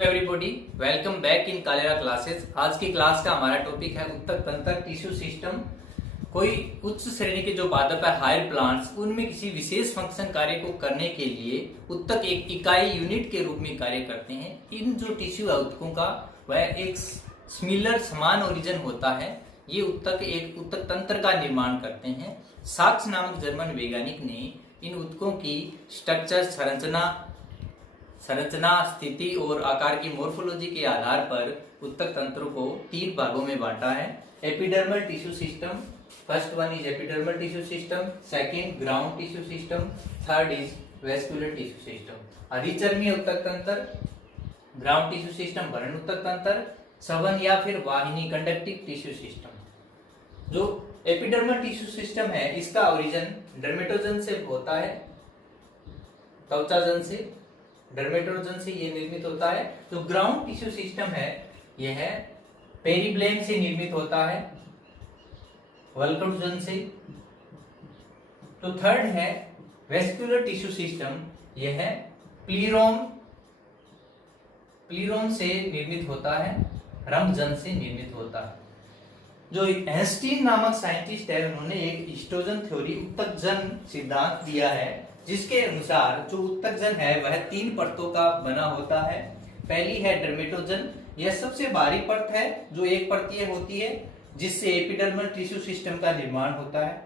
Everybody, welcome back in कालेरा classes. आज की क्लास का हमारा टॉपिक है उत्तक तंत्र टिश्यू सिस्टम। कोई उच्च श्रेणी के जो पादप है हायर प्लांट्स, उनमें किसी विशेष फंक्शन कार्य को करने के लिए उत्तक एक इकाई यूनिट के रूप में कार्य करते हैं। इन जो टिश्यू है उत्तकों का, वह एक सिमिलर समान ओरिजिन होता है। ये उत्तक एक उत्तक तंत्र का निर्माण करते हैं। साक्स नामक जर्मन वैज्ञानिक ने इन उत्तकों की स्ट्रक्चर, संरचना, स्थिति और आकार की मोर्फोलॉजी के आधार पर उत्तक तंत्र को 3 भागों में बांटा है। Epidermal tissue system, first one is epidermal tissue system, second ground tissue system, third is vascular tissue system. अधिचर्मी उत्तक तंत्र, ग्राउंड टिश्यू सिस्टम भरण उत्तक तंत्र, सवन या फिर वाहिनी कंडक्टिव टिश्यू सिस्टम। जो एपिडर्मल टिश्यू सिस्टम है, इसका ओरिजिन डर्मेटोजन से होता है, त्वचाजन से, डर्मेटोजन से ये निर्मित होता है। जो ग्राउंड टिश्यू सिस्टम है, यह पेरिब्लेम से निर्मित होता है, वल्कटजन से। तो थर्ड है वेस्कुलर टिश्यू सिस्टम, यह प्लीरोम से निर्मित होता है, रंगजन से निर्मित होता है। जो एंस्टीन नामक साइंटिस्ट है, उन्होंने एक हिस्टोजन थ्योरी, उत्तकजन सिद्धांत दिया है, जिसके अनुसार जो उत्तकजन है वह 3 परतों का बना होता है। पहली है डर्मेटोजन, यह सबसे बाहरी परत है जो एक परतीय होती है, जिससे एपिडर्मल टिश्यू सिस्टम का निर्माण होता है।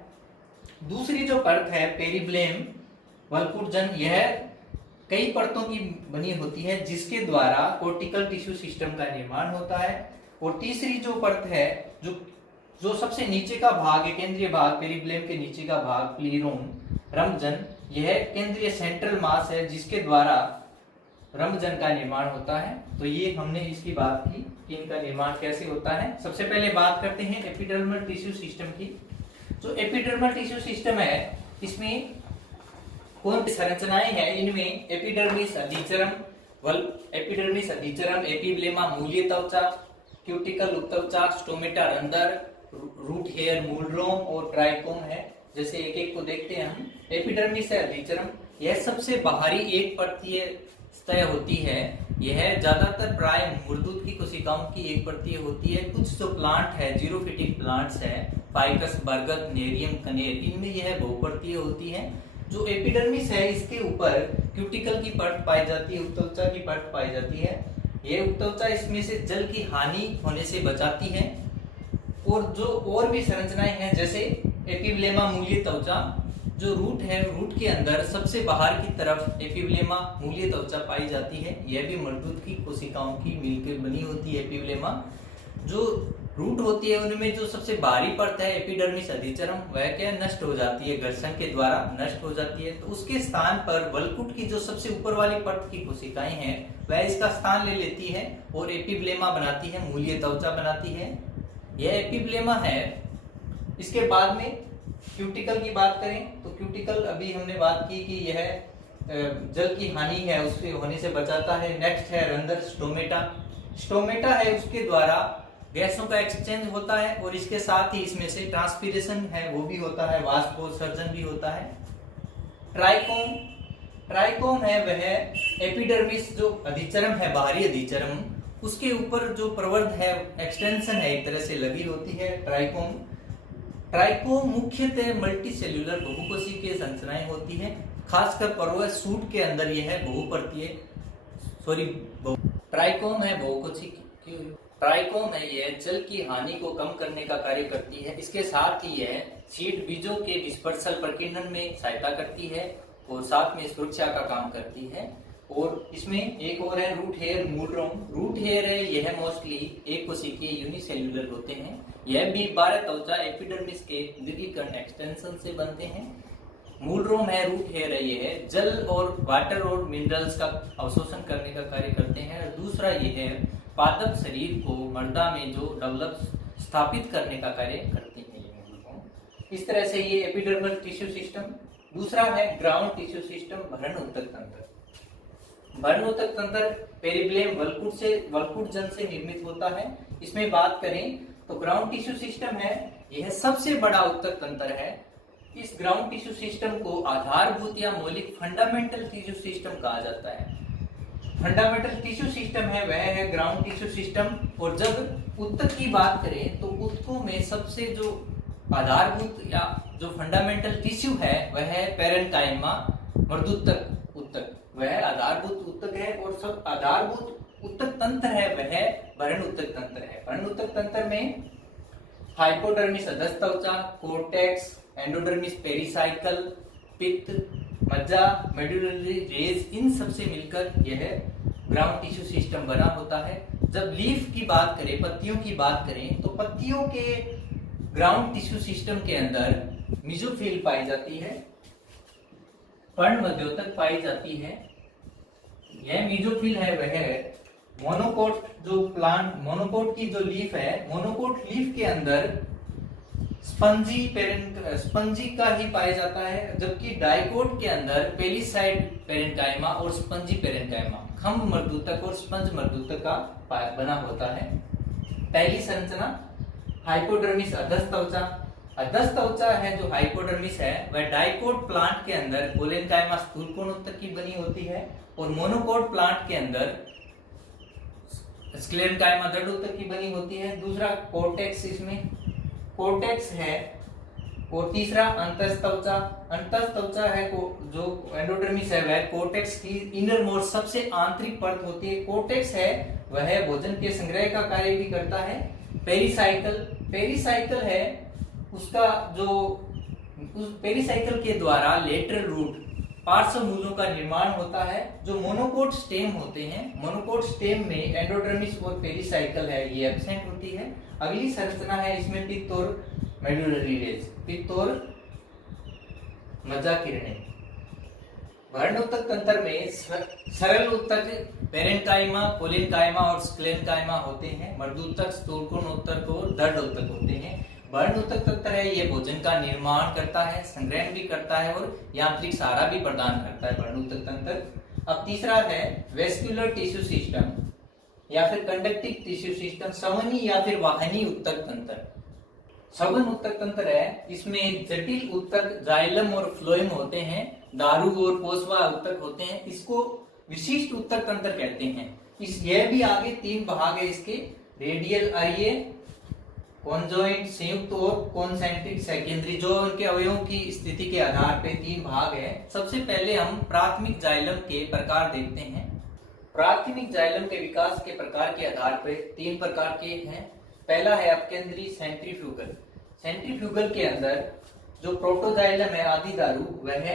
दूसरी जो परत है पेरिब्लेम वल्कुटजन, यह कई परतों की बनी होती है, जिसके द्वारा कोर्टिकल टिश्यू सिस्टम का निर्माण होता है। और तीसरी जो परत है, जो सबसे नीचे का भाग है, केंद्रीय भाग, पेरिब्लेम के नीचे का भाग प्लीरोम रंगजन, यह केंद्रीय सेंट्रल मास है, जिसके द्वारा रंगजन का निर्माण होता है। तो ये हमने इसकी बात की कि इनका निर्माण कैसे होता है। सबसे पहले बात करते हैं एपिडर्मल टिश्यू सिस्टम की। जो एपिडर्मल टिश्यू सिस्टम है, इसमें कौन सी संरचनाएं हैं? इनमें एपिडर्मिस अधिचरम, एपिब्लेमा मूलीय त्वचा, क्यूटिकल उपत्वचा, स्टोमेटा रंध्र, रूट हेयर मूलरोम और ट्राइकोम है। जैसे एक एक को देखते हैं हम। एपिडर्मिस है अधिचरम, यह सबसे बाहरी एक परतीय सतह होती है। यह ज्यादातर प्राय मूर्धूत की कोशिकाओं की एक परतीय होती है। कुछ जो प्लांट है, जीरोफिटिक प्लांट्स है, फाइकस, बरगद, नेरियम, कनेर, इनमें यह बहुपर्तीय होती है। जो एपिडर्मिस है, इसके ऊपर क्यूटिकल की परत पाई जाती है, उपत्वचा की परत पाई जाती है। यह उपत्वचा इसमें से जल की हानि होने से बचाती है। और जो और भी संरचनाएं हैं, जैसे एपिब्लेमा मूलीय त्वचा, जो रूट है, रूट के अंदर सबसे बाहर की तरफ एपिब्लेमा मूलीय त्वचा पाई जाती है। यह भी मजबूत की कोशिकाओं की मिलकर बनी होती है एपिब्लेमा। जो रूट होती है, उनमें जो सबसे बाहरी परत है एपिडर्मिस अधिचरम, वह क्या नष्ट हो जाती है, घर्षण के द्वारा नष्ट हो जाती है। तो उसके स्थान पर वल्कुट की जो सबसे ऊपर वाली परत की कोशिकाएं हैं, वह इसका स्थान ले लेती है और एपिब्लेमा बनाती है, मूलीय त्वचा बनाती है। यह एपिब्लेमा है। इसके बाद में क्यूटिकल की बात करें तो क्यूटिकल अभी हमने बात की कि यह जल की हानि है उसके होने से बचाता है। नेक्स्ट है रंध्र, स्टोमेटा है, उसके द्वारा गैसों का एक्सचेंज होता है और इसके साथ ही इसमें से ट्रांसपीरेशन है वो भी होता है, वाष्पोत्सर्जन भी होता है। ट्राइकोम है, वह एपिडर्मिस जो अधिचरम है, बाहरी अधिचरम, उसके ऊपर जो प्रवर्ध है, एक्सटेंशन है, एक तरह से लगी होती है ट्राइकोम मुख्यतः मल्टीसेल्यूलर बहुकोशिकीय संरचनाएं होती है। खासकर पर्वत सूट के अंदर यह है बहुपर्तीय, ट्राइकोम है बहुकोशिकीय। ट्राइकोम है, यह जल की हानि को कम करने का कार्य करती है। इसके साथ ही यह सीड बीजों के डिस्पर्सल प्रकीर्णन में सहायता करती है और साथ में सुरक्षा का काम करती है। और इसमें एक और है रूट हेयर मूलरोम। रूट हेयर है, यह मोस्टली एक कोशिकीय यूनिसेल्यूलर होते हैं। यह भी 12 त्वचा एपिडर्मिस के दीर्घीकरण एक्सटेंशन से बनते हैं। मूलरोम है, रूट हेयर है, यह जल और वाटर और मिनरल्स का अवशोषण करने का कार्य करते हैं। और दूसरा यह है पादप शरीर को मृदा में जो डेवलप स्थापित करने का कार्य करते हैं। इस तरह से ये एपिडर्मल टिश्यू सिस्टम। दूसरा है ग्राउंड टिश्यू सिस्टम, भरण उत्तक तंत्र। भरण उत्तक तंत्र पेरिब्लेम वल्कुटजन से निर्मित होता है। इसमें बात करें तो ग्राउंड टिश्यू सिस्टम है, यह सबसे बड़ा उत्तक तंत्र है। इस ग्राउंड टिश्यू सिस्टम को आधारभूत या मौलिक फंडामेंटल टिश्यू सिस्टम कहा जाता है। फंडामेंटल टिश्यू सिस्टम है वह है ग्राउंड टिश्यू सिस्टम। और जब ऊतक की बात करें तो ऊतकों में सबसे जो आधारभूत या जो फंडामेंटल टिश्यू है वह है पेरेन्काइमा, मर्दूतक ऊतक, वह आधारभूत ऊतक है। और सब आधारभूत ऊतक तंत्र है वह भरण ऊतक तंत्र है। भरण ऊतक तंत्र में हाइपोडर्मिस अधस्तर, कोर्टेक्स, एंडोडर्मिस पेरिसाइकल, पित्त, मज्जा, मेडुलरी रेज, इन सब से मिलकर यह ग्राउंड टिश्यू सिस्टम बना होता है। जब लीफ की बात करें, पत्तियों की बात करें, तो पत्तियों के ग्राउंड टिश्यू सिस्टम के अंदर मेसोफिल पाई जाती है, पर्णमध्योतक पाई जाती है। यह मेसोफिल है वह मोनोकोट, जो प्लांट मोनोकोट की जो लीफ है, मोनोकोट लीफ के अंदर स्पंजी का ही पाया जाता है, जबकि डाइकोट के अंदर पेलिसाइड पेरेन्काइमा और स्पंजी पेरेन्काइमा, खंभ मर्दूतक और स्पंज मर्दूतक का बना होता है। पहली संरचना हाइपोडर्मिस अधस्तर। अधस्तर है जो हाइपोडर्मिस है वह डाइकोट प्लांट के अंदर कोलेनकाइमा स्थूलकोण ऊतक की बनी होती है, और मोनोकोट प्लांट के अंदर स्क्लेरेन्काइमा दृढ़ ऊतक की बनी होती है। दूसरा कोर्टेक्स, इसमें कोर्टेक्स है। और तीसरा अंतःस्त्वचा। अंतःस्त्वचा है जो एंडोडर्मिस है वह कोर्टेक्स की इनर मोस्ट सबसे आंतरिक परत होती है। कोर्टेक्स है वह भोजन के संग्रह का कार्य भी करता है। पेरिसाइकल, पेरिसाइकल है उसका जो उस पेरिसाइकल के द्वारा लेटरल रूट पार्श्व मूलों का निर्माण होता है। जो मोनोकोट स्टेम होते हैं, मोनोकोट स्टेम में एंडोडर्मिस और पेरिसाइकल है ये एब्सेंट होती है। अगली संरचना है इसमें पित्त और मेडुलरी रेज, पित्त और मज्जा किरणें। भरण ऊतक तंत्र में सरल ऊतक पेरेन्काइमा, कोलेनकाइमा और स्क्लेरेन्काइमा होते हैं। मर्दूतक, स्थूलकोण ऊतक और दृढ़ ऊतक होते हैं। भरण ऊतक तंत्र है ये भोजन का निर्माण करता है, संग्रहण भी करता है और यांत्रिक सहारा भी प्रदान करता है भरण ऊतक तंत्र। अब तीसरा है वेस्कुलर टिश्यू सिस्टम या फिर कंडक्टिव टिश्यू सिस्टम, संवहनी या फिर वाहिनी ऊतक तंत्र। संवहन ऊतक तंत्र है, इसमें जटिल ऊतक जाइलम और फ्लोएम होते हैं, दारू और पोषवा ऊतक होते हैं। इसको विशिष्ट ऊतक तंत्र कहते हैं। यह भी आगे तीन भाग है इसके, रेडियल अरिये, कॉन्जॉइंट संयुक्त और कॉन्सेंट्रिक सेकेंडरी, जो उनके अवयवों की स्थिति के आधार पे तीन भाग है। सबसे पहले हम प्राथमिक जाइलम के प्रकार देखते हैं। प्राथमिक जाइलम के विकास के प्रकार के आधार पर तीन प्रकार के हैं। पहला है अपकेंद्री सेंट्रीफ्यूगल। सेंट्रीफ्यूगल के अंदर जो प्रोटोजाइलम है आदि दारू वह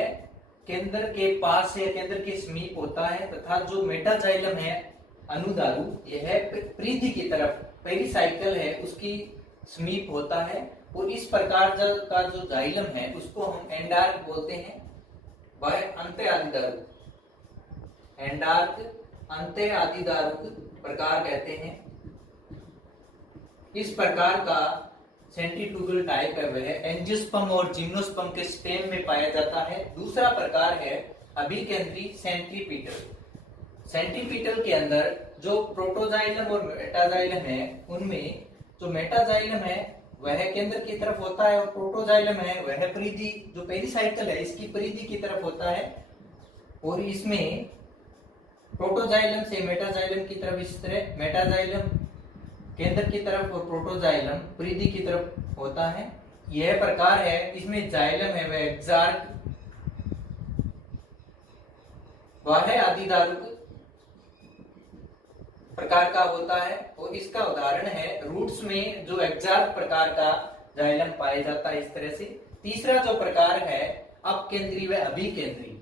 केंद्र के पास या केंद्र के समीप होता है, तथा जो मेटाजाइलम है अनुदारू यह परिधि की तरफ पेरिसाइकल है उसकी समीप होता है। और इस प्रकार का जो जाइलम है उसको हम एंडार्क बोलते हैं, वह अंत्य आदिदारुक, एंडार्क अंत्य आदिदारुक प्रकार कहते हैं। इस प्रकार का सेंट्रीफ्यूगल टाइप है वह एंजियोस्पर्म और जिम्नोस्पर्म के स्टेम में पाया जाता है। दूसरा प्रकार है अभिकेंद्री सेंट्रीपिटल। सेंट्रीपिटल के अंदर जो प्रोटोजाइलम और मेटाजाइलम है उनमें जो मेटाजाइलम है वह केंद्र की तरफ होता है, और प्रोटोजाइलम है वह परिधि जो पेरिसाइकल है इसकी परिधि की तरफ होता है। और इसमें प्रोटोजाइलम से मेटाजाइलम की तरफ इस तरह, मेटाजाइलम केंद्र की तरफ और प्रोटोजाइलम परिधि की तरफ होता है। यह प्रकार है, इसमें जाइलम है वह एक्सार्क, वह आदिदारुक प्रकार का होता है। और इसका उदाहरण है रूट्स में जो एक्सार्क प्रकार का जाइलम पाया जाता है इस तरह से। तीसरा जो प्रकार है अपकेंद्री व अभिकेंद्री,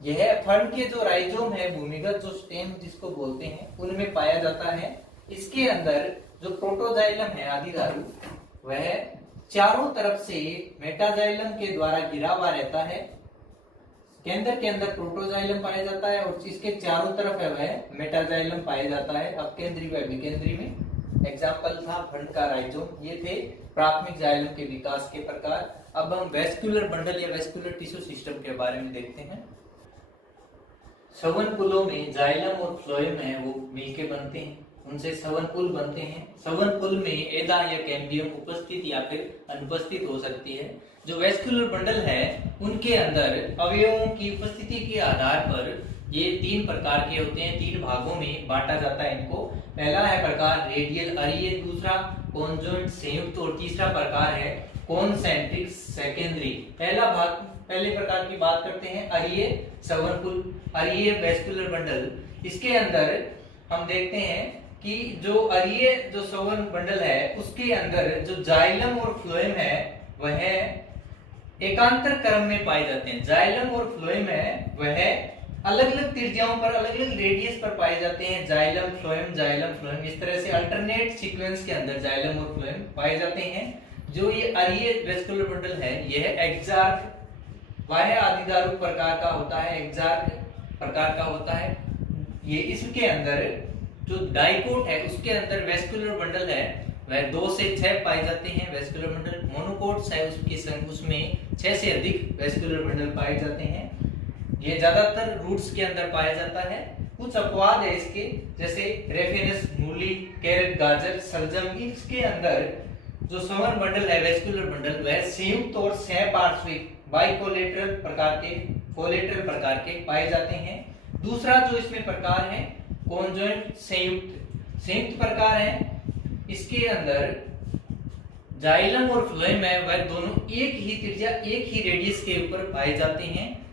यह फर्न के जो राइजोम है भूमिगत जो स्टेम जिसको बोलते हैं उनमें पाया जाता है। इसके अंदर जो प्रोटोजाइलम है आदिदारू वह चारों तरफ से मेटाजाइलम के द्वारा घिरा हुआ रहता है। केंद्र के अंदर प्रोटोजाइलम पाया जाता है और इसके चारों तरफ है वह मेटाजाइलम पाया जाता है अपकेंद्री व विकेंद्री में। एग्जाम्पल था फंड का राइजोम। ये थे प्राथमिक जाइलम के विकास के प्रकार। अब हम वेस्कुलर बंडल या वेस्कुलर टिश्यू सिस्टम के बारे में देखते हैं। संवहन पुलों में जाइलम और फ्लोएम है वो मिलके बनते हैं, उनसे संवहन पुल बनते हैं। संवहन पुल में एदा या कैम्बियम उपस्थित या फिर अनुपस्थित हो सकती है। जो वेस्कुलर बंडल है उनके अंदर अवयवों की उपस्थिति के आधार पर ये 3 प्रकार के होते हैं, 3 भागों में बांटा जाता है इनको। पहला है प्रकार रेडियल अरीय, दूसरा कॉन्जॉइंट संयुक्त और तीसरा प्रकार है कॉन्सेंट्रिक सेकेंडरी। पहले प्रकार की बात करते हैं अरीय संवहनकुल, अरीय वेस्कुलर बंडल। इसके अंदर हम देखते हैं कि जो अरीय जो संवहन बंडल है उसके अंदर जो जाइलम और फ्लोएम है वह एकांतर क्रम में पाए जाते हैं। जाइलम और फ्लोएम है वह अलग अलग त्रिज्याओं पर, अलग अलग रेडियस पर पाए जाते हैं। जाइलम फ्लोएम इस तरह से अल्टरनेट सीक्वेंस के अंदर जाइलम और फ्लोएम पाए जाते हैं। जो ये अरीय वेस्कुलर बंडल है यह एक्सार्क बाह्य आदिदारुक प्रकार का होता है, एक्सार्क प्रकार का होता है ये। इसके अंदर जो डाइकोट है उसके अंदर वेस्कुलर बंडल है वह 2 से 6 पाए जाते हैं वेस्कुलर बंडल। मोनोकोट्स है उसमें 6 से अधिक वेस्कुलर बंडल पाए जाते हैं। ये ज्यादातर रूट्स के अंदर पाया जाता है। कुछ अपवाद है इसके, जैसे रेफिनस, मूली, कैरेट, गाजर, सलजम। इसके अंदर जो संवहन बंडल है वेस्कुलर बंडल वह संयुक्त और सहपार्श्विक बाइकोलेटरल प्रकार के पाए जाते हैं। दूसरा जो इसमें प्रकार है कॉन्जॉइंट संयुक्त प्रकार है। इसके अंदर जाइलम और फ्लोएम है वह दोनों एक ही त्रिज्या, एक ही रेडियस के ऊपर पाए जाते हैं,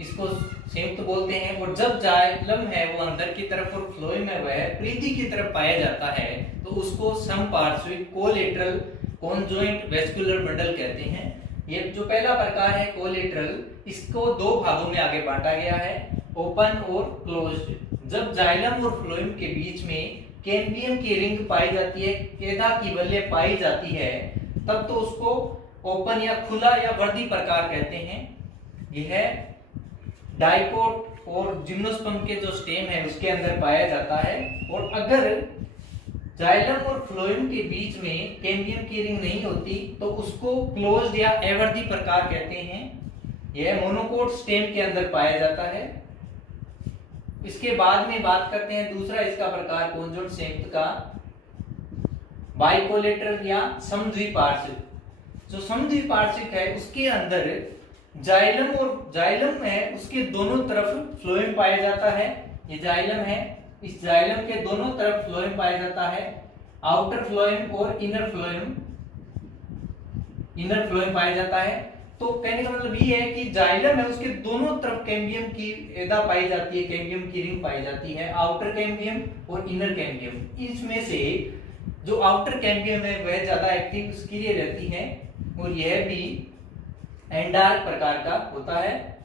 इसको संयुक्त बोलते हैं। और जब जाइलम है वो अंदर की तरफ और फ्लोएम है वह परिधि की तरफ पाया जाता है तो उसको समपार्श्विक कोलेटरल कॉन्जॉइंट वेस्कुलर बंडल कहते हैं। ये जो पहला प्रकार है कोलेटरल, इसको 2 भागों में आगे बांटा गया है, ओपन और क्लोज्ड। जब जाइलम और फ्लोएम के बीच में कैम्बियम की रिंग पाई जाती है, केधा की बल्ले पाई जाती है, तब तो उसको ओपन या खुला या वर्दी प्रकार कहते हैं। यह डाइकोट और जिम्नोस्पर्म के जो स्टेम है उसके अंदर पाया जाता है। और अगर जाइलम और फ्लोएम के बीच में कैम्बियम की रिंग नहीं होती तो उसको क्लोज्ड या अवर्दी प्रकार कहते हैं। यह मोनोकोट स्टेम के अंदर पाया जाता है। इसके बाद में बात करते हैं दूसरा इसका प्रकार कॉन्जॉइंट संयुक्त का, बाइकोलेटरल या समद्विपार्श्विक। जो समद्विपार्श्विक है उसके अंदर जाइलम है उसके दोनों तरफ फ्लोएम पाया जाता है। ये जाइलम है, इस जाइलम के दोनों तरफ फ्लोएम पाया जाता है, आउटर फ्लोएम और इनर फ्लोएम पाया जाता है। तो कहने का मतलब ये है कि जाइलम है उसके दोनों तरफ कैम्बियम की एदा पाई जाती है, कैम्बियम की रिंग पाई जाती है, आउटर कैम्बियम और इनर कैम्बियम। इसमें से जो आउटर कैम्बियम है वह ज्यादा एक्टिव उसके लिए रहती है और यह भी एंडार्क प्रकार का होता है।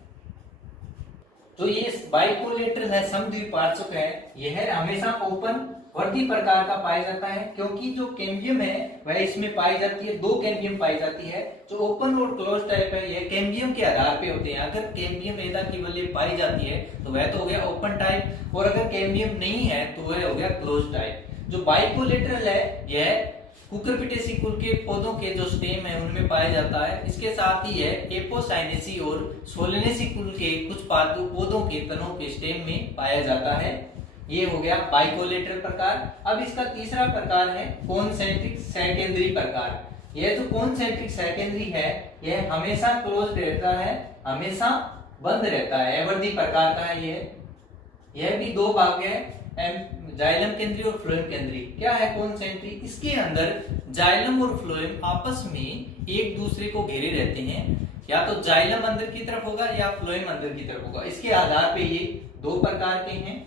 तो ये बाइकोलेटरल है, समद्विपार्श्विक है, यह हमेशा ओपन वर्दी प्रकार का पाया जाता है क्योंकि जो कैम्बियम है वह इसमें पाई जाती है, 2 कैम्बियम पाई जाती है। जो ओपन और क्लोज टाइप है यह कैम्बियम के आधार पे होते हैं। अगर कैम्बियम एदा की वैल्यू पाई जाती है तो वह तो हो गया ओपन टाइप, और अगर कैम्बियम नहीं है तो वह हो गया क्लोज टाइप। जो बाइकोलेटरल है यह कुकुरबिटेसी कुल के पौधों के जो स्टेम है उनमें पाया जाता है। इसके साथ ही यह एपोसाइनेसी और सोलेनेसी कुल के कुछ पालतू पौधों के तनों के स्टेम में पाया जाता है। ये हो गया बाइकोलेटरल प्रकार। अब इसका तीसरा प्रकार है कॉन्सेंट्रिक सेकेंडरी प्रकार। यह जो कॉन्सेंट्रिक सेकेंडरी है यह हमेशा क्लोज रहता है, हमेशा बंद रहता है, अवर्दी प्रकार का है। यह भी 2 भाग है, जाइलम केंद्री और फ्लोएम केंद्री। क्या है कॉन्सेंट्री? इसके अंदर जाइलम और फ्लोएम आपस में एक दूसरे को घेरे रहते हैं, या तो जाइलम अंदर की तरफ होगा या फ्लोएम अंदर की तरफ होगा। इसके आधार पे ये 2 प्रकार के हैं।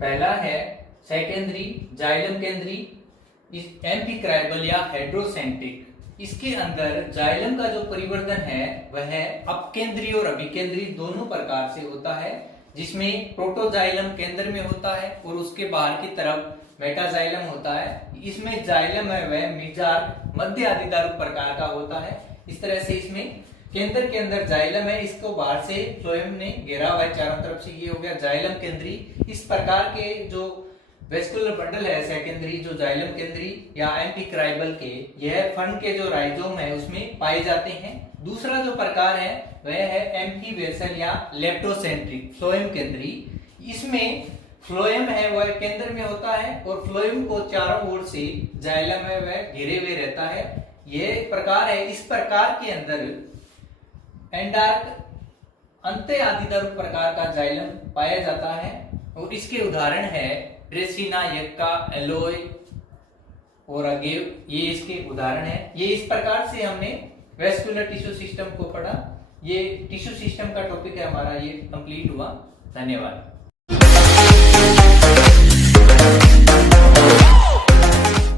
पहला है सेकेंडरी जाइलम केंद्री, एम्फिक्राइबल या हेड्रोसेंट्रिक। इसके अंदर जाइलम का जो परिवर्तन है वह अपकेंद्री और अभिकेंद्री दोनों प्रकार से होता है, जिसमें प्रोटोजाइलम केंद्र में होता है और उसके बाहर की तरफ मेटाजाइलम होता है। इसमें जाइलम है वह मिजार मध्य आदिदारुक प्रकार का होता है। इस तरह से इसमें केंद्र के अंदर जाइलम है, इसको बाहर से फ्लोएम ने घेरा हुआ है चारों तरफ से, ये हो गया जाइलम केंद्री। इस प्रकार के जो वेस्कुलर बंडल है सेकेंडरी जो जाइलम केंद्री या एम्फिक्राइबल के, यह फन के जो राइजोम है उसमें पाए जाते हैं। दूसरा जो प्रकार है वह है एम्फीवेसल या लेप्टोसेंट्रिक फ्लोएम केंद्री। इसमें फ्लोएम है वह केंद्र में होता है और फ्लोएम को चारों ओर से जाइलम है वह घेरे हुए रहता है। यह प्रकार है। इस प्रकार के अंदर एंडार्क अंत्य आदिदर प्रकार का जाइलम पाया जाता है और इसके उदाहरण है ड्रेसिना, यक्का, एलोय और अगेव, ये इसके उदाहरण है। ये इस प्रकार से हमने वेस्कुलर टिश्यू सिस्टम को पढ़ा। ये टिश्यू सिस्टम का टॉपिक है हमारा, ये कंप्लीट हुआ। धन्यवाद।